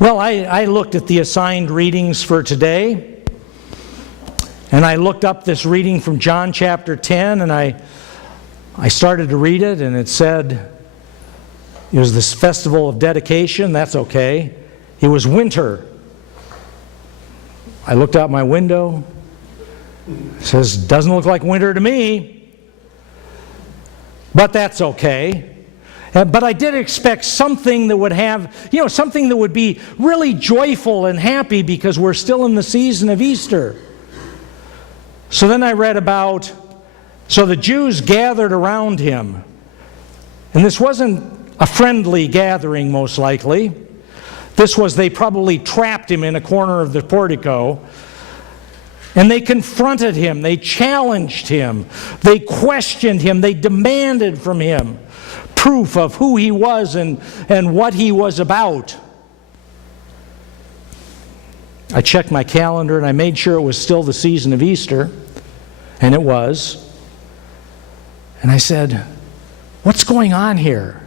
Well, I looked at the assigned readings for today, and I looked up this reading from John chapter 10, and I started to read it, and it said it was this festival of dedication. That's okay. It was winter. I looked out my window. It says, doesn't look like winter to me, but that's okay. But I did expect something that would have, something that would be really joyful and happy because we're still in the season of Easter. So then I read about, so the Jews gathered around him. And this wasn't a friendly gathering, most likely. This was, they probably trapped him in a corner of the portico. And they confronted him. They challenged him. They questioned him. They demanded from him proof of who he was and what he was about. I checked my calendar and I made sure it was still the season of Easter, and it was. And I said, what's going on here?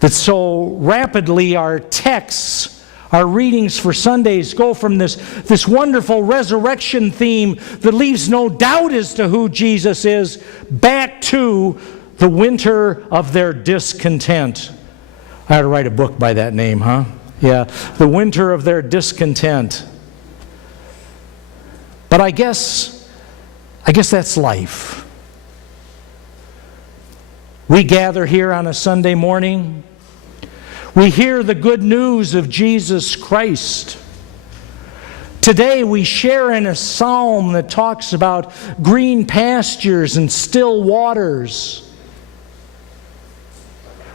That so rapidly our texts, our readings for Sundays go from this wonderful resurrection theme that leaves no doubt as to who Jesus is back to the winter of their discontent. I ought to write a book by that name, huh? Yeah, the winter of their discontent. But I guess that's life. We gather here on a Sunday morning. We hear the good news of Jesus Christ. Today we share in a psalm that talks about green pastures and still waters.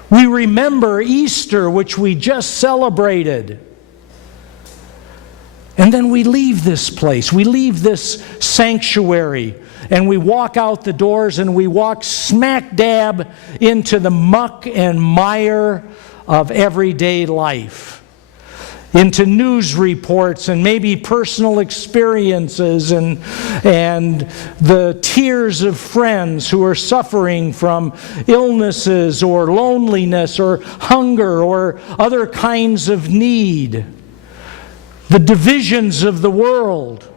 We remember Easter, which we just celebrated. And then we leave this place. We leave this sanctuary. And we walk out the doors and we walk smack dab into the muck and mire of everyday life. Into news reports and maybe personal experiences and the tears of friends who are suffering from illnesses or loneliness or hunger or other kinds of need. The divisions of the world.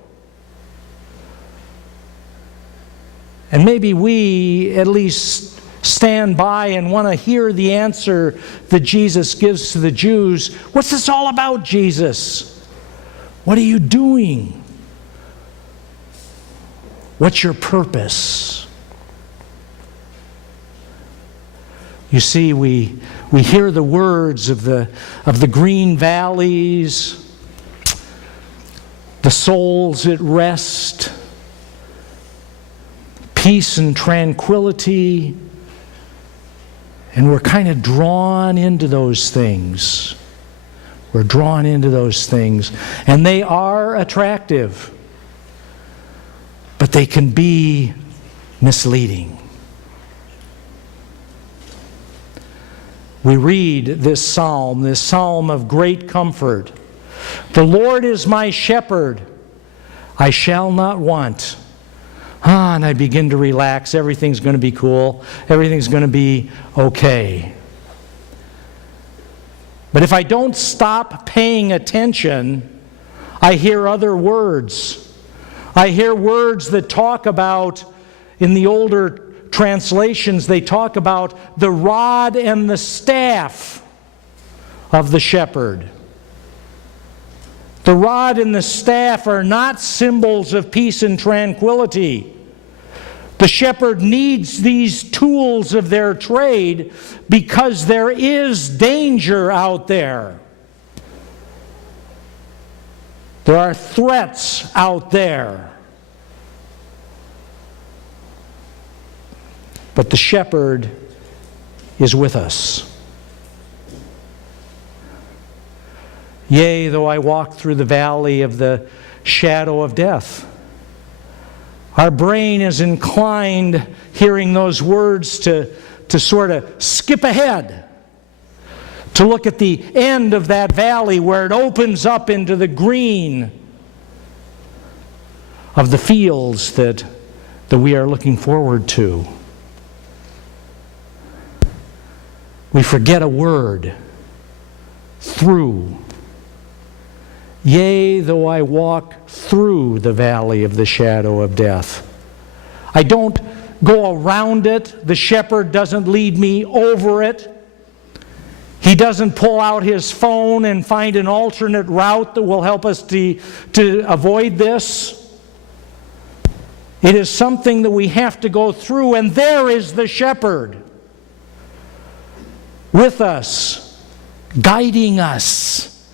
And maybe we at least stand by and want to hear the answer that Jesus gives to the Jews. What's this all about, Jesus? What are you doing? What's your purpose? You see, we hear the words of the green valleys, the souls at rest, peace and tranquility. And we're kind of drawn into those things. We're drawn into those things. And they are attractive. But they can be misleading. We read this psalm of great comfort. The Lord is my shepherd. I shall not want. And I begin to relax. Everything's going to be cool. Everything's going to be okay. But if I don't stop paying attention, I hear other words. I hear words that talk about, in the older translations, they talk about the rod and the staff of the shepherd. The rod and the staff are not symbols of peace and tranquility. The shepherd needs these tools of their trade because there is danger out there. There are threats out there. But the shepherd is with us. Yea, though I walk through the valley of the shadow of death. Our brain is inclined, hearing those words, to sort of skip ahead. To look at the end of that valley where it opens up into the green of the fields that we are looking forward to. We forget a word. Through. Yea, though I walk through the valley of the shadow of death. I don't go around it. The shepherd doesn't lead me over it. He doesn't pull out his phone and find an alternate route that will help us to avoid this. It is something that we have to go through, and there is the shepherd with us, guiding us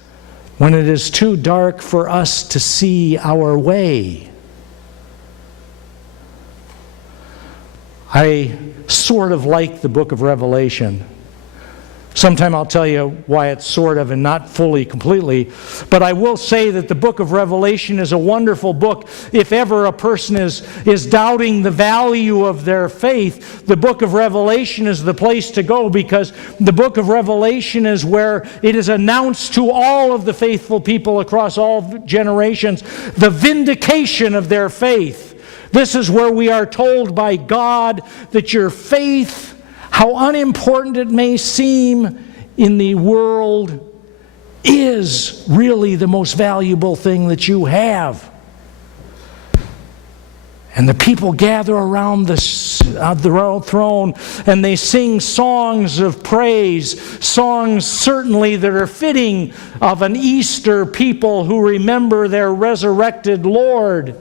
when it is too dark for us to see our way. I sort of like the book of Revelation. Sometime I'll tell you why it's sort of and not fully, completely. But I will say that the book of Revelation is a wonderful book. If ever a person is doubting the value of their faith, the book of Revelation is the place to go, because the book of Revelation is where it is announced to all of the faithful people across all generations the vindication of their faith. This is where we are told by God that your faith, how unimportant it may seem in the world, is really the most valuable thing that you have. And the people gather around the throne, and they sing songs of praise, songs certainly that are fitting of an Easter people who remember their resurrected Lord.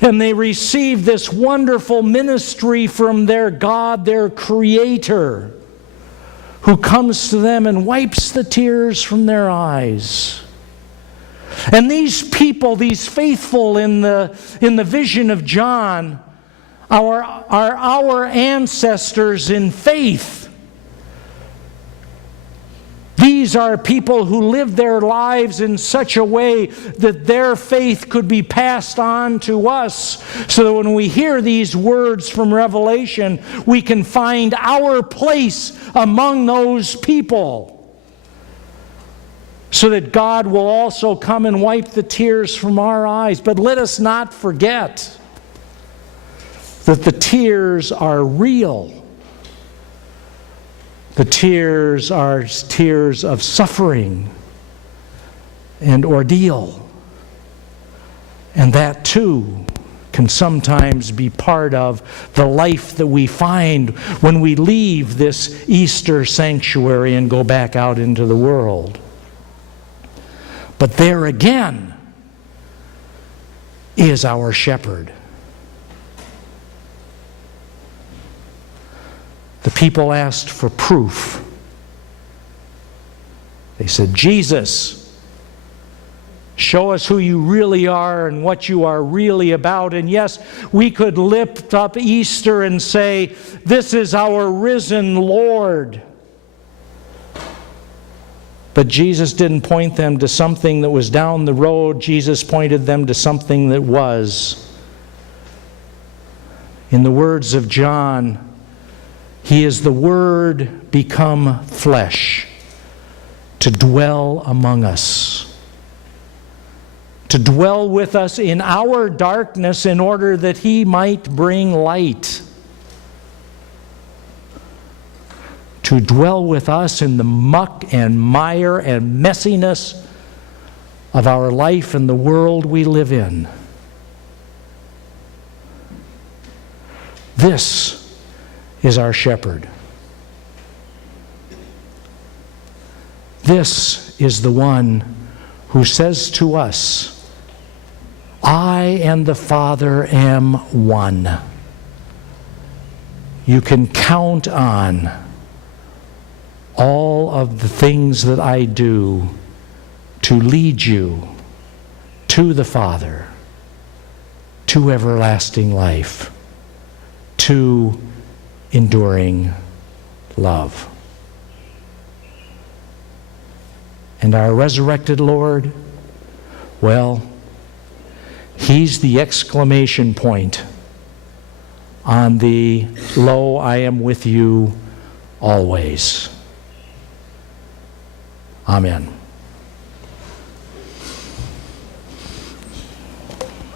And they receive this wonderful ministry from their God, their Creator, who comes to them and wipes the tears from their eyes. And these people, these faithful in the vision of John, are our ancestors in faith. These are people who lived their lives in such a way that their faith could be passed on to us, so that when we hear these words from Revelation, we can find our place among those people, so that God will also come and wipe the tears from our eyes. But let us not forget that the tears are real. The tears are tears of suffering and ordeal. And that too can sometimes be part of the life that we find when we leave this Easter sanctuary and go back out into the world. But there again is our shepherd. The people asked for proof. They said, Jesus, show us who you really are and what you are really about. And yes, we could lift up Easter and say, this is our risen Lord. But Jesus didn't point them to something that was down the road. Jesus pointed them to something that was. In the words of John, He is the Word become flesh to dwell among us, to dwell with us in our darkness in order that He might bring light, to dwell with us in the muck and mire and messiness of our life and the world we live in. This is our shepherd. This is the one who says to us, I and the Father am one. You can count on all of the things that I do to lead you to the Father, to everlasting life, to enduring love. And our resurrected Lord, well, He's the exclamation point on the, lo, I am with you always. Amen.